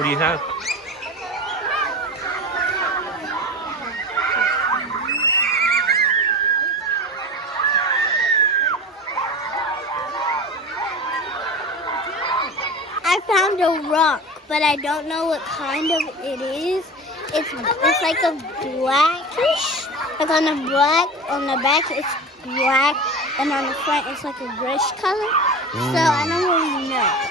What do you have? I found a rock, but I don't know what kind of it is. It's like a blackish. Like on the back it's black, and on the front it's like a reddish color. So I don't really know.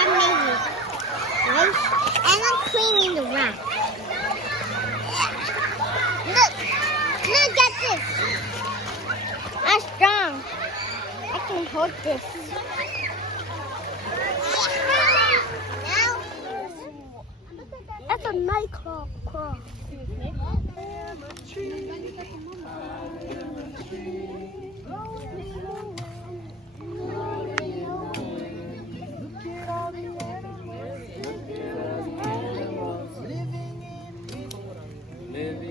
I'm making rice, and I'm cleaning the rock. Look at this. I'm strong. I can hold this. That's a night claw. Living